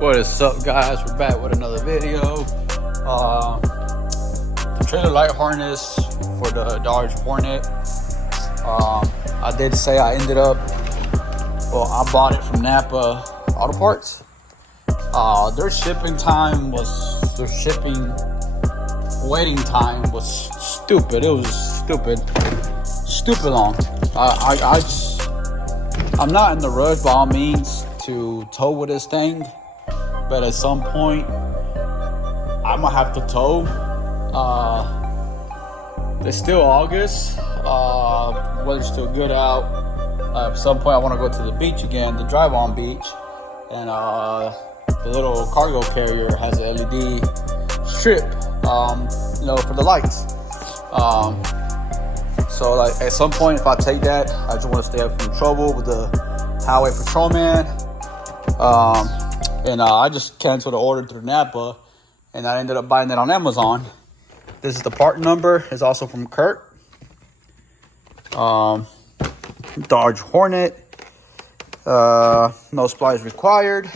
What is up, guys? We're back with another video. The trailer light harness for the Dodge Hornet. I did say I ended up, I bought it from Napa Auto Parts. Their shipping waiting time was stupid. It was stupid long. I'm not in the rush by all means to tow with this thing, but at some point I'm gonna have to tow. It's still August. Weather's still good out. At some point I want to go to the beach again, the drive-on beach, and the little cargo carrier has a LED strip, for the lights. So like at some point, if I take that, I just want to stay up from trouble with the highway patrolman. And I just canceled the order through Napa, and I ended up buying it on Amazon. This is the part number. It's also from Curt. Dodge Hornet. No splice required.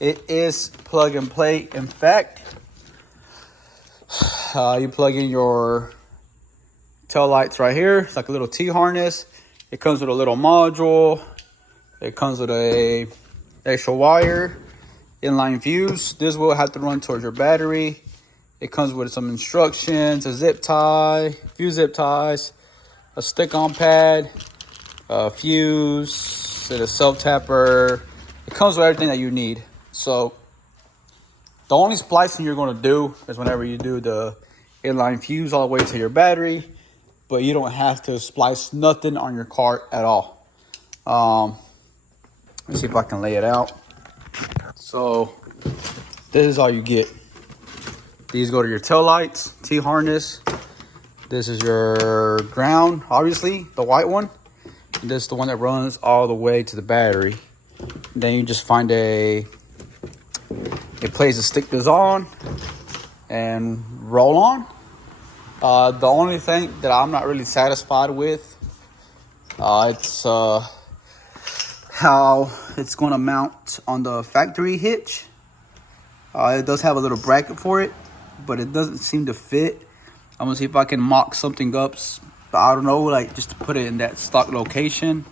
It is plug and play. In fact, you plug in your tail lights right here. It's like a little T-harness. It comes with a little module. It comes with a extra wire, inline fuse. This will have to run towards your battery. It comes with some instructions, a zip tie, few zip ties, a stick-on pad, a fuse, and a self-tapper. It comes with everything that you need. So the only splicing you're going to do is whenever you do the inline fuse all the way to your battery, but you don't have to splice nothing on your cart at all. Let's see if I can lay it out. So this is all you get. These go to your tail lights, T-harness. This is your ground, obviously, the white one. And this is the one that runs all the way to the battery. Then you just find a place to stick this on and roll on. The only thing that I'm not really satisfied with, it's how it's going to mount on the factory hitch. It does have a little bracket for it, but it doesn't seem to fit. I'm gonna see if I can mock something up. I don't know, like just to put it in that stock location.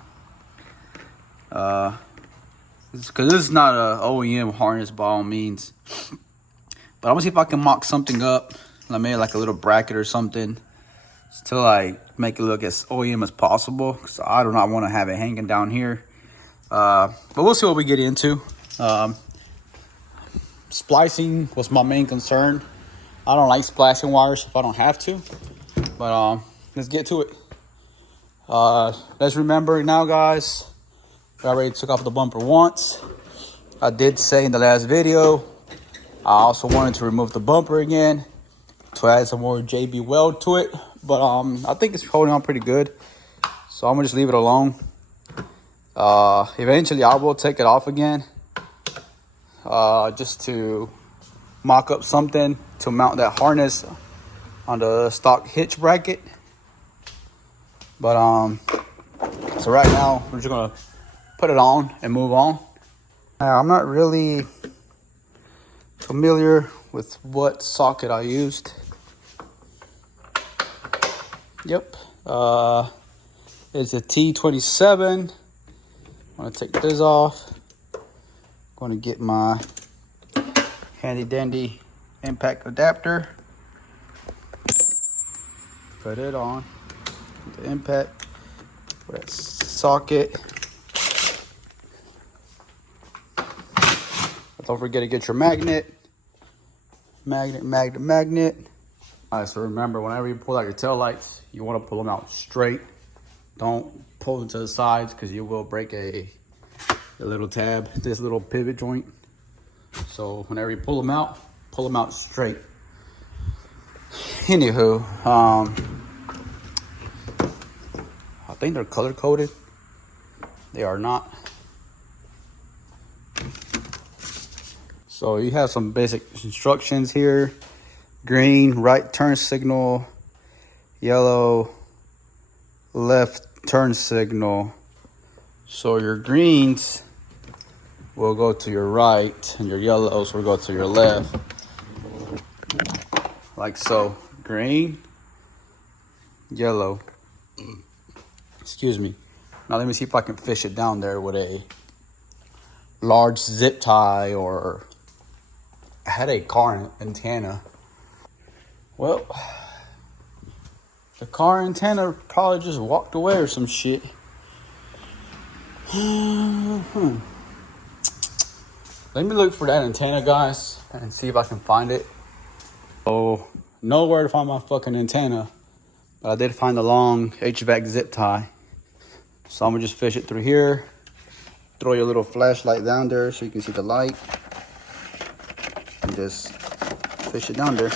Because this is not a OEM harness by all means. But I'm gonna see if I can mock something up. I made like a little bracket or something to like make it look as OEM as possible. Because I do not want to have it hanging down here. But we'll see what we get into. Splicing was my main concern. I don't like splashing wires if I don't have to. But let's get to it. Let's remember now, guys. I already took off the bumper once. I did say in the last video, I also wanted to remove the bumper again to add some more JB weld to it. But I think it's holding on pretty good. So I'm gonna just leave it alone. Eventually I will take it off again, just to mock up something to mount that harness on the stock hitch bracket. But so right now we're just gonna put it on and move on. Now, I'm not really familiar with what socket I used. Yep, it's a T27. I'm gonna take this off. Going to get my handy dandy impact adapter. Put it on the impact for that socket. Don't forget to get your magnet. Magnet. All right, so remember, whenever you pull out your tail lights, you want to pull them out straight. Don't pull them to the sides because you will break a little tab, this little pivot joint. So whenever you pull them out straight. Anywho, I think they're color coded. They are not. So you have some basic instructions here. Green, right turn signal. Yellow, left turn signal. So your greens will go to your right, and your yellows will go to your left. Like so. Green, yellow. Excuse me. Now let me see if I can fish it down there with a large zip tie, or I had a car antenna. Well, the car antenna probably just walked away or some shit. Let me look for that antenna, guys, and see if I can find it. Oh, nowhere to find my fucking antenna, but I did find the long HVAC zip tie. So I'm gonna just fish it through here. Throw your little flashlight down there so you can see the light, and just fish it down there.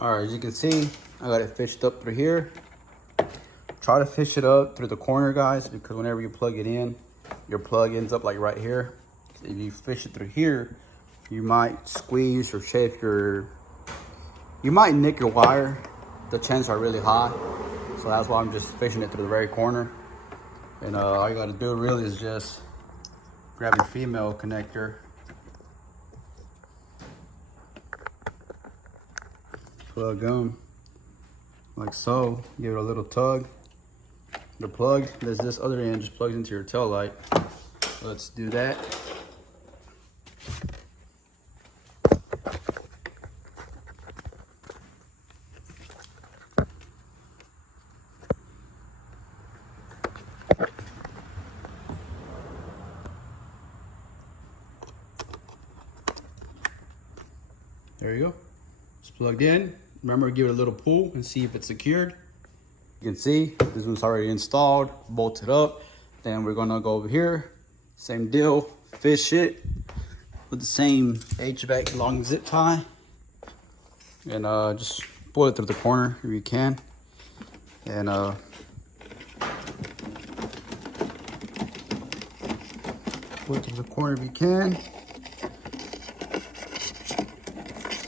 All right, as you can see, I got it fished up through here. Try to fish it up through the corner, guys, because whenever you plug it in, your plug ends up like right here. If you fish it through here, you might squeeze or shave you might nick your wire. The chances are really high. So that's why I'm just fishing it through the very corner. And all you gotta do really is just grab your female connector, plug them like so, give it a little tug. The plug, there's this other end, just plugs into your tail light. Let's do that. There you go. It's plugged in. Remember to give it a little pull and see if it's secured. You can see this one's already installed, bolted up. Then we're gonna go over here, same deal, fish it with the same HVAC long zip tie, and just pull it through the corner if you can, and pull it through the corner if you can.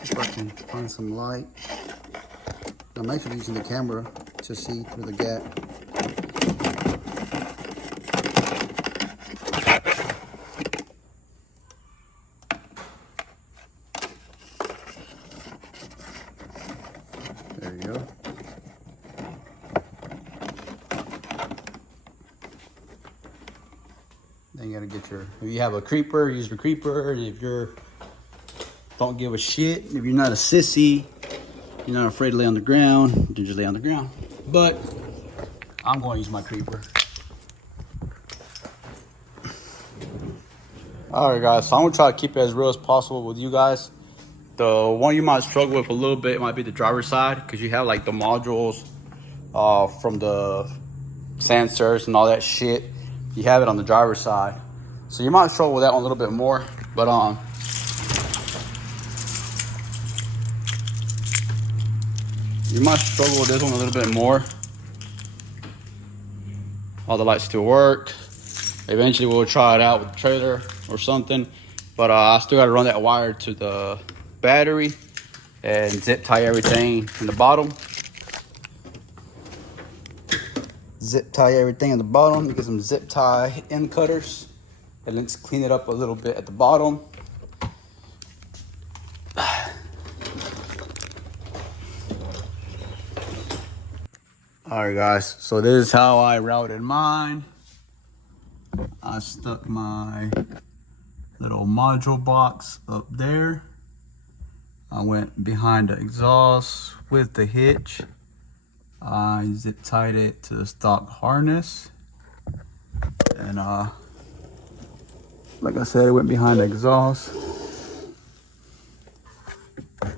See if I can find some light. I'm actually using the camera to see through the gap. There you go. Then you gotta get your, if you have a creeper, use your creeper. If you're, don't give a shit, if you're not a sissy, you're not afraid to lay on the ground, you just lay on the ground. But I'm going to use my creeper. Alright guys, so I'm going to try to keep it as real as possible with you guys. The one you might struggle with a little bit might be the driver's side, because you have like the modules from the sensors and all that shit. You have it on the driver's side. So you might struggle with that one a little bit more. But you might struggle with this one a little bit more. All the lights still work. Eventually we'll try it out with the trailer or something. But I still got to run that wire to the battery and zip tie everything in the bottom. Zip tie everything in the bottom. Get some zip tie end cutters. And let's clean it up a little bit at the bottom. Alright guys, so this is how I routed mine. I stuck my little module box up there. I went behind the exhaust with the hitch. I zip tied it to the stock harness. And like I said, it went behind the exhaust.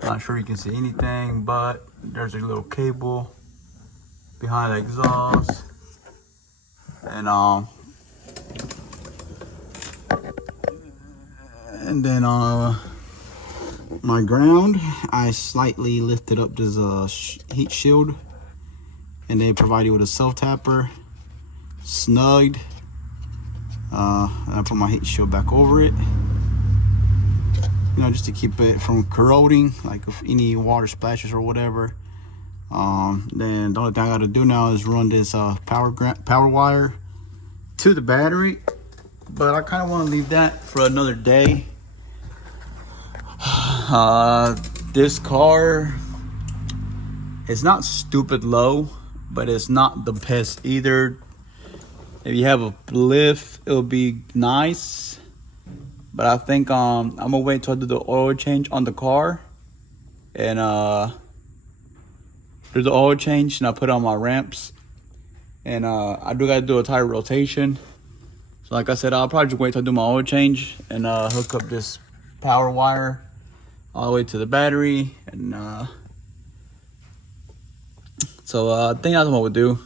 Not sure you can see anything, but there's a little cable behind the exhaust. And then my ground, I slightly lifted up this heat shield, and they provide you with a self tapper, snugged. And I put my heat shield back over it, you know, just to keep it from corroding, like if any water splashes or whatever. Then the only thing I got to do now is run this power wire to the battery, but I kind of want to leave that for another day. This car is not stupid low, but it's not the best either. If you have a lift, it'll be nice. But I think I'm gonna wait till I do the oil change on the car, and do the oil change, and I put on my ramps, and I do gotta do a tire rotation. So like I said, I'll probably just wait till I do my oil change and hook up this power wire all the way to the battery, and so I think that's what we'll do.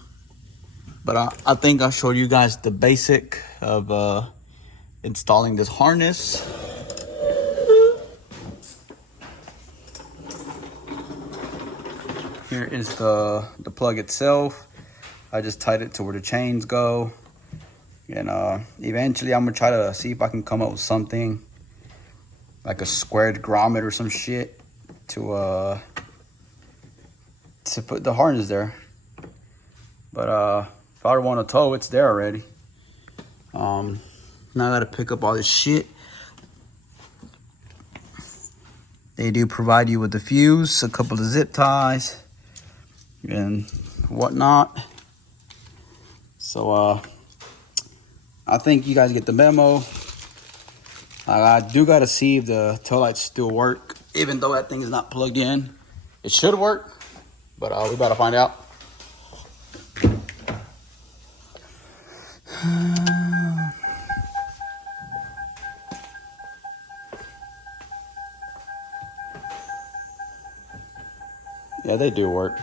But I think I'll show you guys the basic of installing this harness. Here is the plug itself. I just tied it to where the chains go. And eventually I'm gonna try to see if I can come up with something like a squared grommet or some shit to put the harness there. But if I want to tow, it's there already. Now I gotta pick up all this shit. They do provide you with the fuse, a couple of zip ties, and whatnot. So I think you guys get the memo. I do gotta see if the tail lights still work, even though that thing is not plugged in. It should work, but we gotta find out. Yeah, they do work.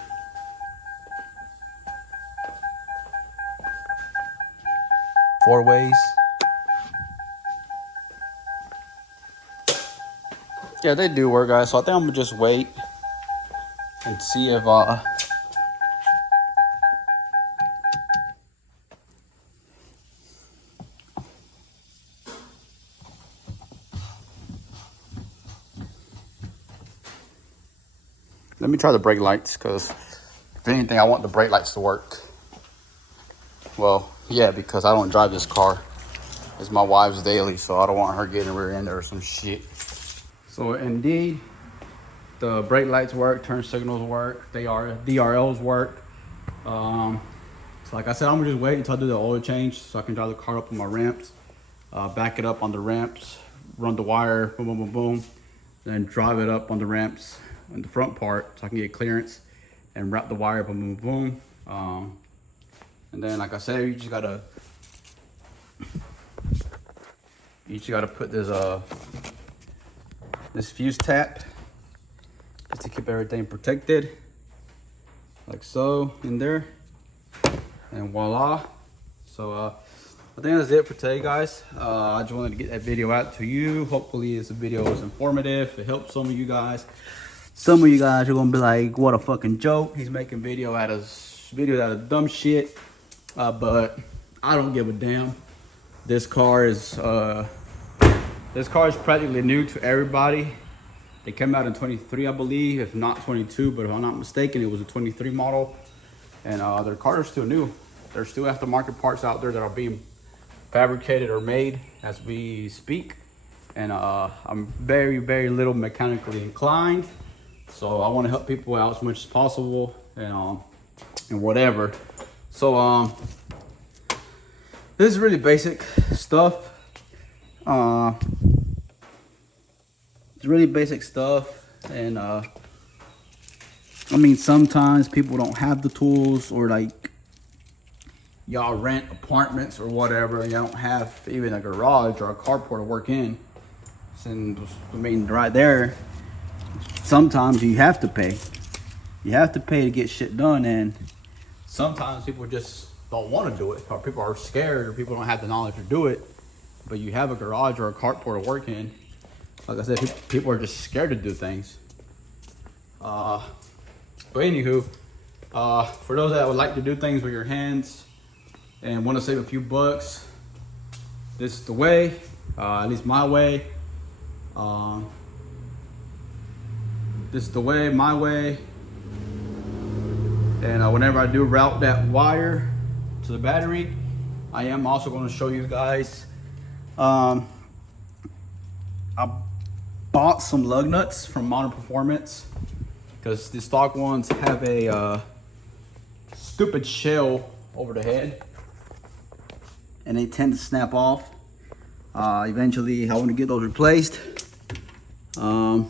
Four ways. Yeah, they do work, guys. So I think I'm gonna just wait and see if let me try the brake lights, because if anything, I want the brake lights to work. Well, yeah, because I don't drive this car. It's my wife's daily, so I don't want her getting rear-ended or some shit. So indeed, the brake lights work, turn signals work, DRLs work. So like I said, I'm gonna just wait until I do the oil change so I can drive the car up on my ramps, back it up on the ramps, run the wire, boom, boom, boom, boom, then drive it up on the ramps on the front part so I can get clearance and wrap the wire, boom, boom, boom. And then, like I said, you just gotta put this fuse tap just to keep everything protected, like so, in there, and voila. So I think that's it for today, guys. I just wanted to get that video out to you. Hopefully this video was informative. It helped some of you guys. Some of you guys are gonna be like, what a fucking joke, he's making videos out of dumb shit. But I don't give a damn. This car is practically new to everybody. They came out in 23, I believe, if not 22, but if I'm not mistaken, it was a 23 model. And their cars are still new. There's still aftermarket parts out there that are being fabricated or made as we speak. And I'm very, very little mechanically inclined. So I want to help people out as much as possible, and whatever. So this is really basic stuff. It's really basic stuff, and I mean, sometimes people don't have the tools, or like y'all rent apartments or whatever, and y'all don't have even a garage or a carport to work in. And I mean, right there, sometimes you have to pay. You have to pay to get shit done, and sometimes people just don't want to do it, or people are scared, or people don't have the knowledge to do it. But you have a garage or a carport to work in. Like I said, people are just scared to do things. But anywho, for those that would like to do things with your hands and want to save a few bucks, this is the way, at least my way. This is the way, my way. And whenever I do route that wire to the battery, I am also going to show you guys. I bought some lug nuts from Modern Performance because the stock ones have a stupid shell over the head and they tend to snap off. Eventually I want to get those replaced, but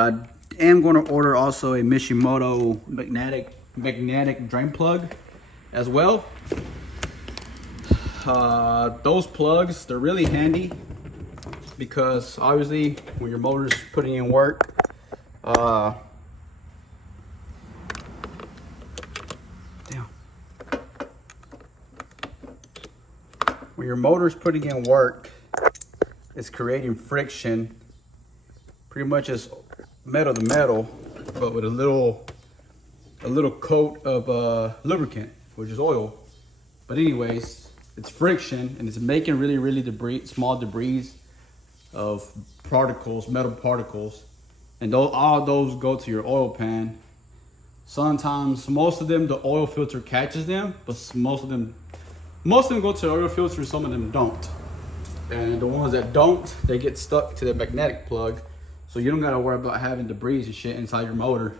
I am going to order also a Mishimoto magnetic drain plug as well. Those plugs, they're really handy because obviously when your motor's putting in work, when your motor's putting in work, it's creating friction, pretty much as metal to metal, but with a little coat of lubricant, which is oil. But anyways, it's friction and it's making really small debris of particles, metal particles, and all those go to your oil pan. Sometimes, most of them, the oil filter catches them, but most of them go to the oil filter, some of them don't. And the ones that don't, they get stuck to the magnetic plug, so you don't gotta worry about having debris and shit inside your motor.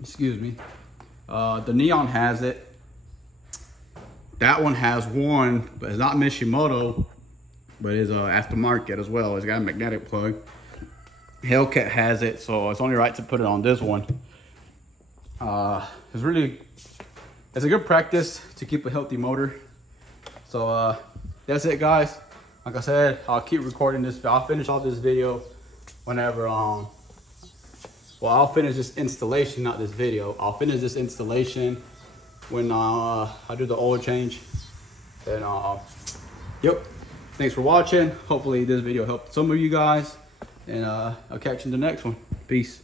Excuse me. The Neon has it. That one has one, but it's not Mishimoto, but it's aftermarket as well. It's got a magnetic plug. Hellcat has it, so it's only right to put it on this one. It's a good practice to keep a healthy motor. So that's it, guys. Like I said, I'll keep recording this. I'll finish off this video whenever well, I'll finish this installation, not this video. I'll finish this installation when I do the oil change. And yep, thanks for watching. Hopefully this video helped some of you guys, and I'll catch you in the next one. Peace.